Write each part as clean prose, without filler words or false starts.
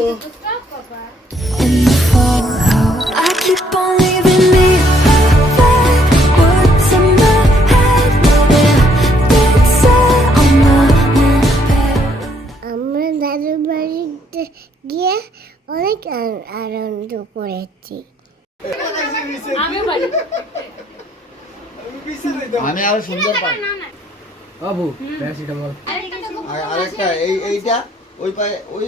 আমরা দাদুর বাড়িতে গিয়ে অনেক আনন্দ করেছি। আমি আরো সুন্দর পাই বাবু প্যারাসিটামল আরেকটা এইটা ওই পায়ে ওই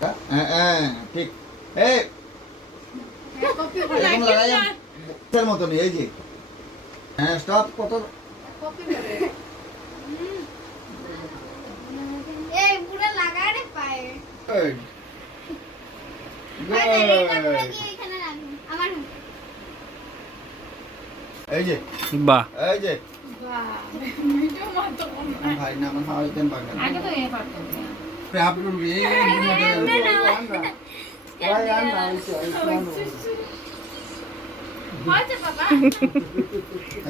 হ্যাঁ হ্যাঁ ঠিক এই এরকম লাগাই এর মতন এই যে হ্যাঁ স্টপ কত এই পুরো লাগা রে পায়ে এই যে বাহ এই যে ভাই না আমার হাওয়াই দেন বাগা আগে তো এই পারতো আপনি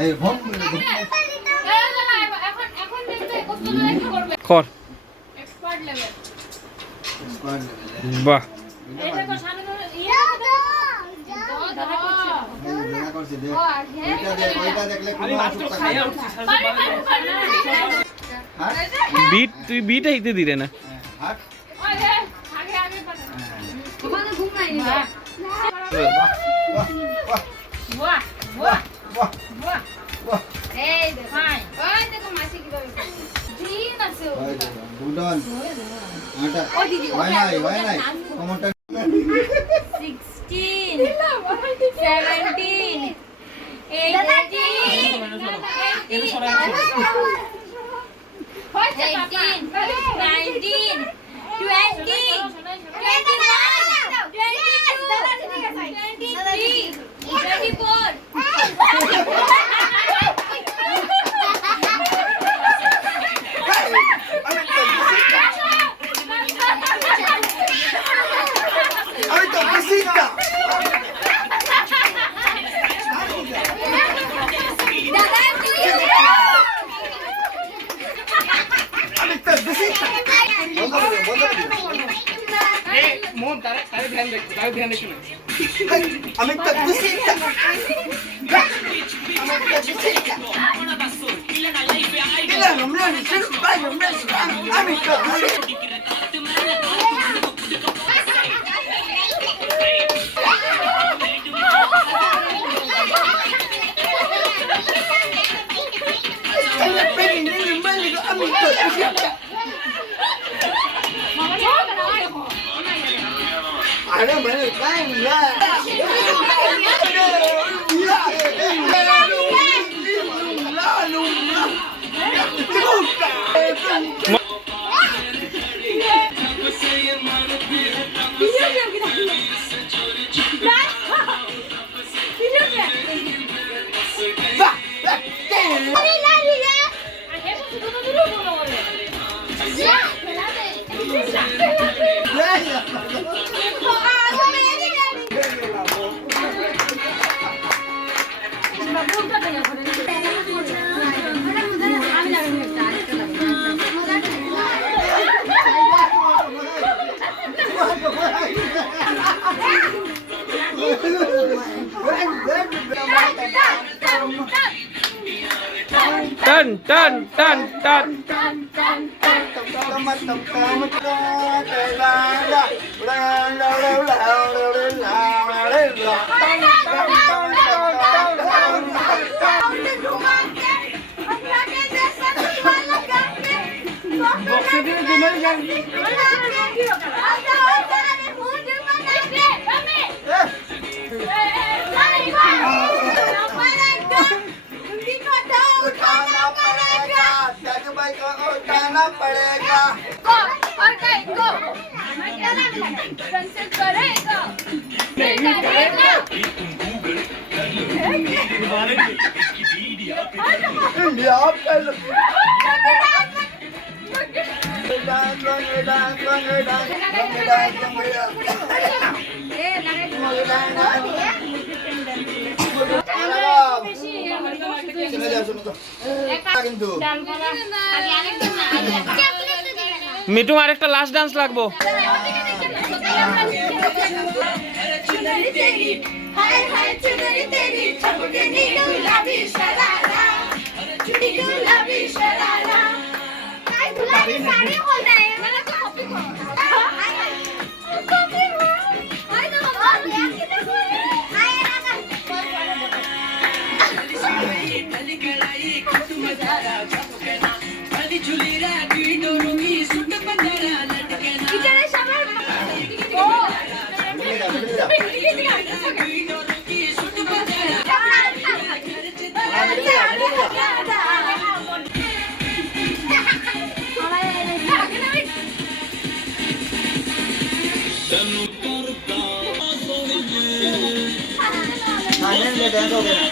এই ভম এখন দেখতে কত লাইক করবে কর এক্সপার্ট লেভেল বাহ এই দেখো সামনে ইয়া দাদা করছে ওইটা দেখলে কোনো বিট তুই বিট আইতে দিলে না হাট আগে আগে আগে ওখানে ঘুম নাই বাহ বাহ বাহ বাহ বাহ এই দেখো ভাই ওই দেখো মাসি কি করে দিন আছে বুডন আটা হয় নাই কমনটা 16 17 আমি তো বিসিটা আমি তো বিসিটা আমি তো अरे मैंने टाइम टन टन टन टन उठाना पड़ेगा और कहीं करेगा মিটু আরেকটা লাস্ট ডান্স লাগবো। चुनरी तेरी हाय हाय चुनरी तेरी चमकेगी गुलाबी शरारा चुनी गुलाबी शरारा काय गुलाबी साड़ी बोल रहे हैं मैंने तो कॉपी को कॉपी हाय ना बाबा कितना बोल रहे हैं हाय ना कलाई कुछ मजारा चमकना खाली झूली राती डोरोगी सुन बंदरा लटकना किचन शामिल ओ डांस हो गया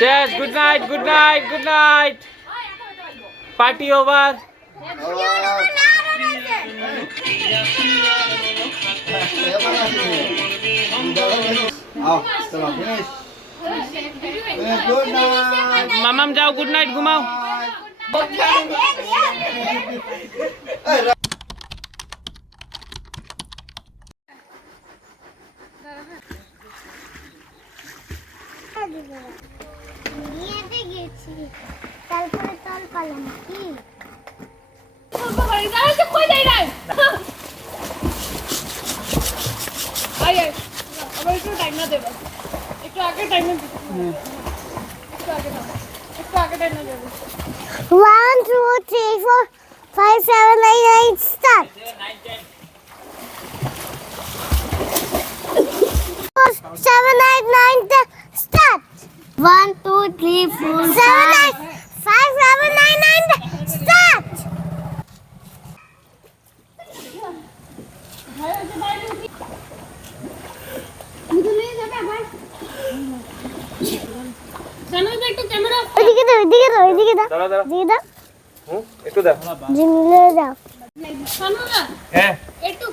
শেষ, good night, good night, good night, party over. आओ चलो फिनिश गुड नाइट মামাম যাও, গুড নাইট, ঘুমাও। বিয়েতে গেছি তারপরে তল পালাম কি একটু টাইম না দেবো একটু আগে টাইম না দেবো একটু আগে টাইম না দেবো 1 2 3 4 5 7 8 9 start 7 8 9 10 start 1 2 3 4 7 8 5 7 9 9 start একটু ক্যামেরা ওইদিকে দাও ওইদিকে দাও দাঁড়া, দাঁড়া। দিয়ে দাও একটু দাও। জিমিলে দাও সানুরা হ্যাঁ, একটু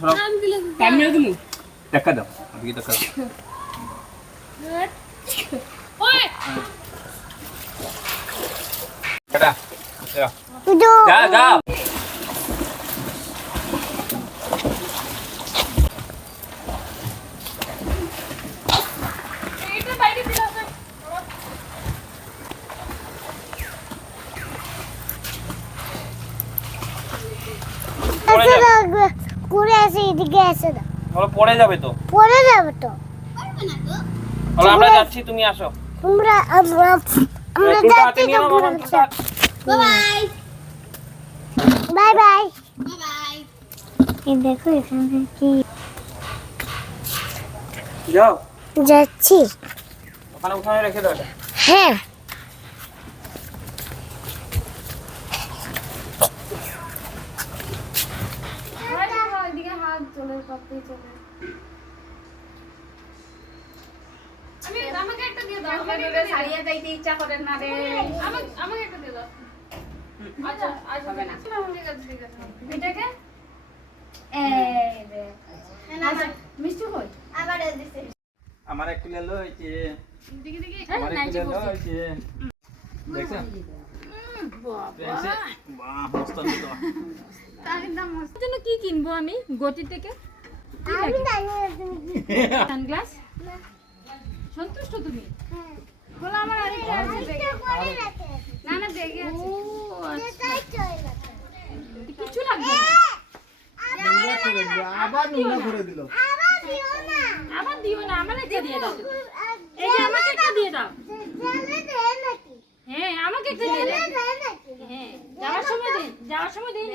সরাও। নাম দিলে ক্যামেরা দিমু, দেখা দাও, এদিকে দেখা দাও। ওই এটা যা উঠো যা যা। এটা বাইরে দিলা পড়ে যাবে। ঘুরে আসে এদিকে আসে না বলো পড়ে যাবে তো। পড়ে যাবে তো বলো আমরা যাচ্ছি, তুমি আসো। আমরা আমরা আমরা চুলটা হাতে যাচ্ছি নিয়ে নাও, মামাম চুলটা। বাই বাই বাই এই দেখো এখানে কি যাও, যাচ্ছি ওখানে উঠানে রেখে দাও এটা। হ্যাঁ এদিকে হাত চলে পাপড়ি চলে আমি আমাকে একটা দিয়ে দাও আমাকে একটা ছাড়িয়ে যাইতে ইচ্ছা করে না রে আমাকে একটা দিয়ে দাও আচ্ছা আজ হবে না ঠিক আছে এটাকে এই রে আচ্ছা মিষ্টি কই আবার দিছে আমার একটু লেলো হইছে, দিকে দিকে আমার একটু লেলো হইছে। দেখছেন? বাবা বাহ, মস্ত নিতো। একদম মস্ত জন্য কি কিনবো আমি গতি থেকে আমি জানি না তুমি কি সানগ্লাস সন্তুষ্ট তুমি বলো আমার আরেকটা আছে দেখে করে রাখে না না দেখে আছে ও সেটাই চলে কিছু লাগবে না আবার নোংরা করে দিল আবার দিও না আমার দিও না আমার একটা দিয়ে দাও এই যে আমাকে একটা দিয়ে দাও জেলে দেয় নাকি হ্যাঁ আমাকে একটা দিয়ে দাও জেলে দেয় নাকি হ্যাঁ যাওয়ার সময় দিন, যাওয়ার সময় দিন।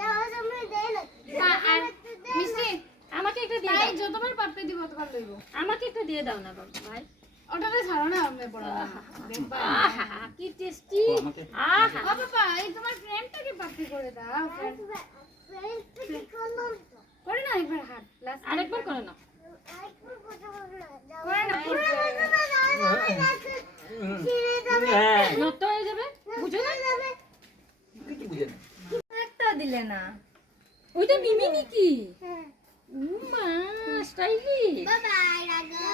যাওয়ার সময় দেয় না। আর মিষ্টি আমাকে একটা দিয়ে তাই দাও, যতবার পারতে দিব ততবার লইব। আমাকে একটা দিয়ে দাও না বাবা ভাই। ওটারে ছাড়ো না আমি পড়া দেখবা। আহা কি টেস্টি। আহা ও বাবা এই তোমার ফ্রেন্ডটাকে পার্টি করে দাও। friend ফ্রেন্ডটা কি করলাম তো? করে না একবার হাত লাস্ট আরেকবার করে নাও। আরেকবার কথা বলবো না। করে না পুরো কথা না, যাওয়া যাবে না। ছিঁড়ে যাবে। নষ্ট হয়ে যাবে, বুঝো না? যাবে। কিছু বুঝে না। একটা দিলে না, ওইটা মিমি নাকি? হ্যাঁ। উমা স্টাইলিশ। Bye bye রাগো।